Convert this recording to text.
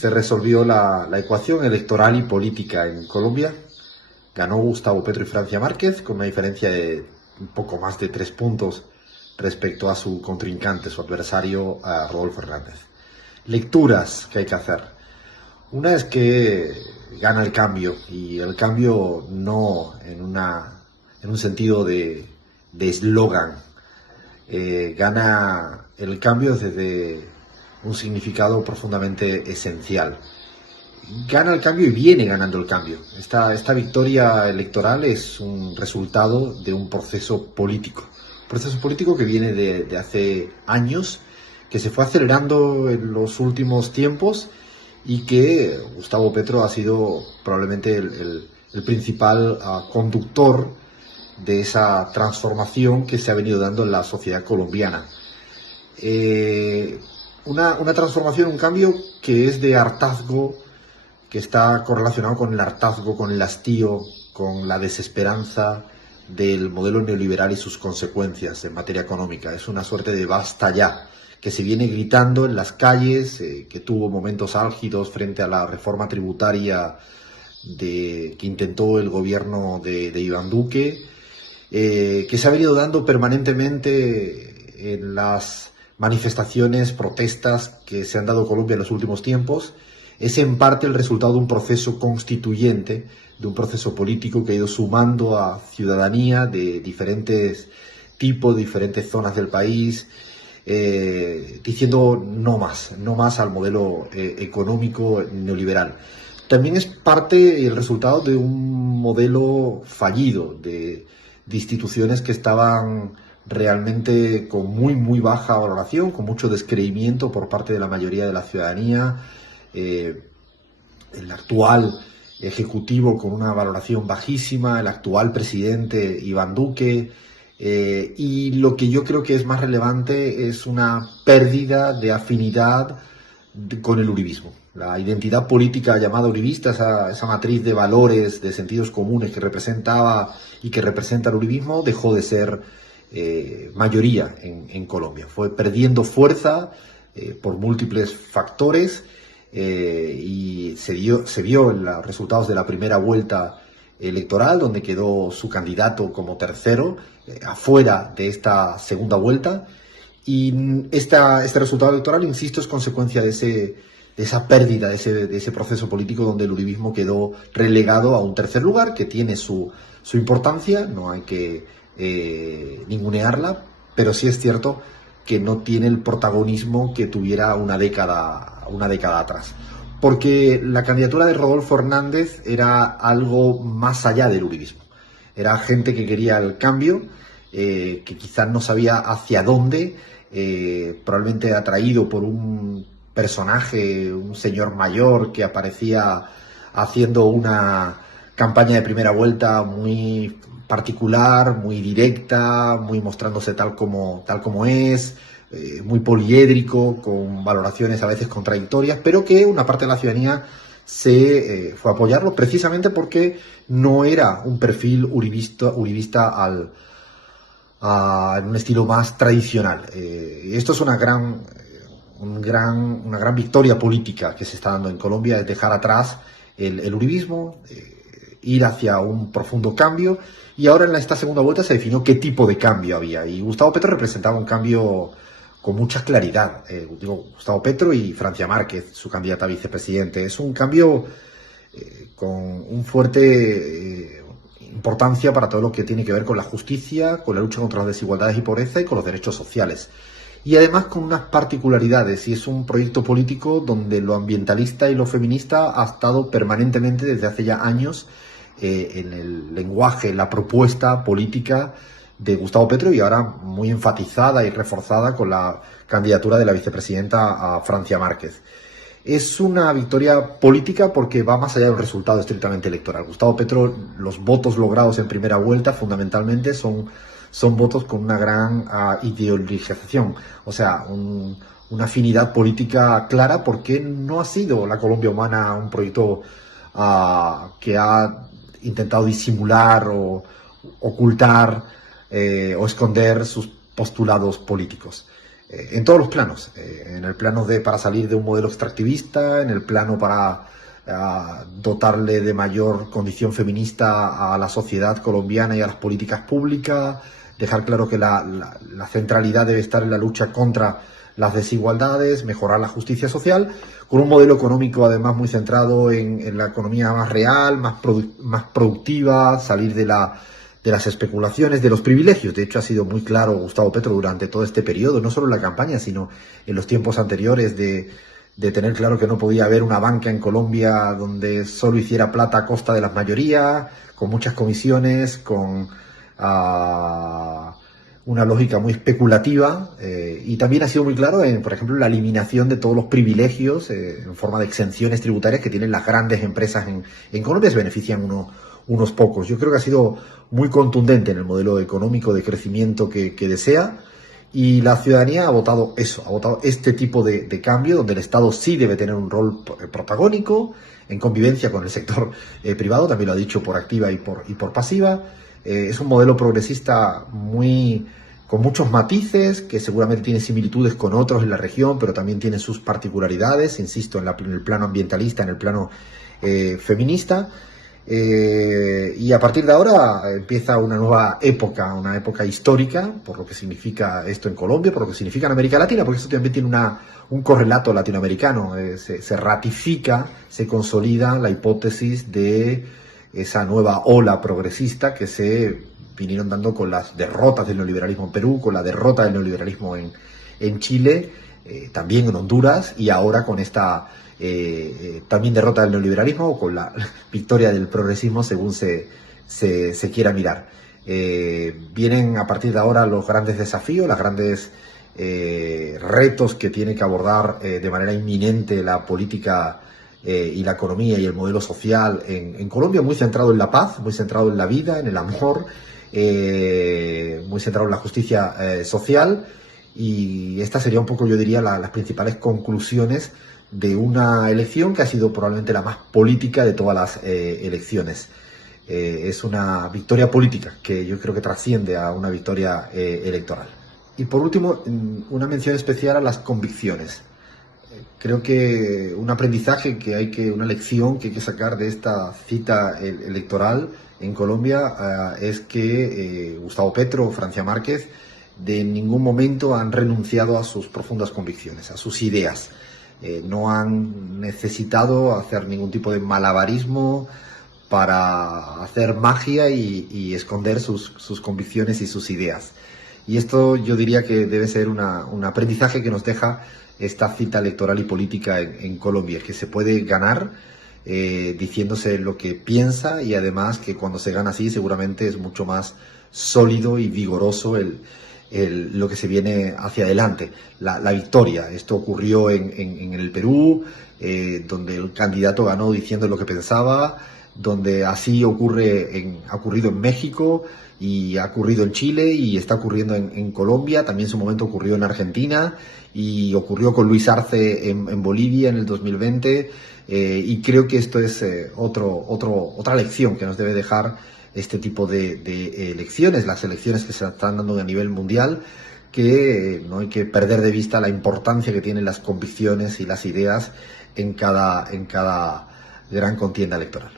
se resolvió la ecuación electoral y política en Colombia. Ganó Gustavo Petro y Francia Márquez con una diferencia de un poco más de 3 puntos respecto a su contrincante, su adversario, a Rodolfo Hernández. Lecturas que hay que hacer. Una es que gana el cambio, y el cambio no en un sentido de eslogan. Gana el cambio desde un significado profundamente esencial. Gana el cambio y viene ganando el cambio. Esta victoria electoral es un resultado de un proceso político. Un proceso político que viene de hace años, que se fue acelerando en los últimos tiempos y que Gustavo Petro ha sido probablemente el principal conductor de esa transformación que se ha venido dando en la sociedad colombiana. Una transformación, un cambio que es de hartazgo, que está correlacionado con el hartazgo, con el hastío, con la desesperanza del modelo neoliberal y sus consecuencias en materia económica. Es una suerte de basta ya, que se viene gritando en las calles, que tuvo momentos álgidos frente a la reforma tributaria que intentó el gobierno de Iván Duque, que se ha venido dando permanentemente en las manifestaciones, protestas que se han dado en Colombia en los últimos tiempos. Es en parte el resultado de un proceso constituyente, de un proceso político que ha ido sumando a ciudadanía de diferentes tipos, de diferentes zonas del país, diciendo no más al modelo económico neoliberal. También es parte el resultado de un modelo fallido, de instituciones que estaban realmente con muy baja valoración, con mucho descreimiento por parte de la mayoría de la ciudadanía. El actual ejecutivo con una valoración bajísima, el actual presidente Iván Duque, y lo que yo creo que es más relevante es una pérdida de afinidad con el uribismo. La identidad política llamada uribista, esa matriz de valores, de sentidos comunes que representaba y que representa el uribismo, dejó de ser mayoría en Colombia. Fue perdiendo fuerza por múltiples factores, y se vio en los resultados de la primera vuelta electoral, donde quedó su candidato como tercero, afuera de esta segunda vuelta. Y este resultado electoral, insisto, es consecuencia de esa pérdida, de ese proceso político donde el uribismo quedó relegado a un tercer lugar, que tiene su importancia, no hay que ningunearla, pero sí es cierto que no tiene el protagonismo que tuviera una década atrás. Porque la candidatura de Rodolfo Hernández era algo más allá del uribismo. Era gente que quería el cambio, que quizás no sabía hacia dónde, probablemente atraído por un personaje, un señor mayor que aparecía haciendo una campaña de primera vuelta muy particular, muy directa, muy mostrándose tal como es, muy poliédrico, con valoraciones a veces contradictorias, pero que una parte de la ciudadanía se fue a apoyarlo precisamente porque no era un perfil uribista en un estilo más tradicional. Esto es una gran victoria política que se está dando en Colombia, es dejar atrás el uribismo, ir hacia un profundo cambio, y ahora en esta segunda vuelta se definió qué tipo de cambio había, y Gustavo Petro representaba un cambio con mucha claridad. Gustavo Petro y Francia Márquez, su candidata a vicepresidente. Es un cambio con un fuerte importancia para todo lo que tiene que ver con la justicia, con la lucha contra las desigualdades y pobreza y con los derechos sociales. Y además con unas particularidades, y es un proyecto político donde lo ambientalista y lo feminista ha estado permanentemente desde hace ya años en el lenguaje, la propuesta política de Gustavo Petro, y ahora muy enfatizada y reforzada con la candidatura de la vicepresidenta a Francia Márquez. Es una victoria política porque va más allá de un resultado estrictamente electoral. Gustavo Petro, los votos logrados en primera vuelta fundamentalmente son votos con una gran ideologización, o sea, una afinidad política clara, porque no ha sido la Colombia Humana un proyecto que ha intentado disimular o ocultar o esconder sus postulados políticos. en todos los planos, en el plano para salir de un modelo extractivista, en el plano para dotarle de mayor condición feminista a la sociedad colombiana y a las políticas públicas, dejar claro que la centralidad debe estar en la lucha contra las desigualdades, mejorar la justicia social, con un modelo económico además muy centrado en la economía más real, más productiva, salir de las especulaciones, de los privilegios. De hecho, ha sido muy claro Gustavo Petro durante todo este periodo, no solo en la campaña, sino en los tiempos anteriores, de tener claro que no podía haber una banca en Colombia donde solo hiciera plata a costa de las mayorías, con muchas comisiones, con una lógica muy especulativa, y también ha sido muy claro en, por ejemplo, la eliminación de todos los privilegios en forma de exenciones tributarias que tienen las grandes empresas en Colombia, se benefician unos pocos. Yo creo que ha sido muy contundente en el modelo económico de crecimiento que desea, y la ciudadanía ha votado eso, ha votado este tipo de cambio, donde el Estado sí debe tener un rol protagónico en convivencia con el sector privado, también lo ha dicho por activa y por pasiva. Es un modelo progresista con muchos matices, que seguramente tiene similitudes con otros en la región, pero también tiene sus particularidades, insisto, en el plano ambientalista, en el plano feminista. Y a partir de ahora empieza una nueva época, una época histórica, por lo que significa esto en Colombia, por lo que significa en América Latina, porque esto también tiene un correlato latinoamericano. Se ratifica, se consolida la hipótesis de esa nueva ola progresista que se vinieron dando con las derrotas del neoliberalismo en Perú, con la derrota del neoliberalismo en Chile, también en Honduras, y ahora con esta también derrota del neoliberalismo, o con la victoria del progresismo, según se quiera mirar. Vienen a partir de ahora los grandes desafíos, los grandes retos que tiene que abordar de manera inminente la política y la economía y el modelo social en Colombia, muy centrado en la paz, muy centrado en la vida, en el amor, muy centrado en la justicia social. Y esta sería un poco, yo diría, las principales conclusiones de una elección que ha sido probablemente la más política de todas las elecciones. Es una victoria política que yo creo que trasciende a una victoria electoral. Y por último, una mención especial a las convicciones. Creo que un aprendizaje una lección que hay que sacar de esta cita electoral en Colombia es que Gustavo Petro, Francia Márquez, de ningún momento han renunciado a sus profundas convicciones, a sus ideas. No han necesitado hacer ningún tipo de malabarismo para hacer magia y esconder sus convicciones y sus ideas. Y esto yo diría que debe ser un aprendizaje que nos deja esta cita electoral y política en Colombia, que se puede ganar diciéndose lo que piensa, y además que cuando se gana así seguramente es mucho más sólido y vigoroso lo que se viene hacia adelante, la victoria. Esto ocurrió en el Perú, donde el candidato ganó diciendo lo que pensaba, donde así ha ocurrido en México, y ha ocurrido en Chile, y está ocurriendo en Colombia, también en su momento ocurrió en Argentina, y ocurrió con Luis Arce en Bolivia en el 2020, y creo que esto es otra lección que nos debe dejar este tipo de elecciones, las elecciones que se están dando a nivel mundial, que no hay que perder de vista la importancia que tienen las convicciones y las ideas en cada gran contienda electoral.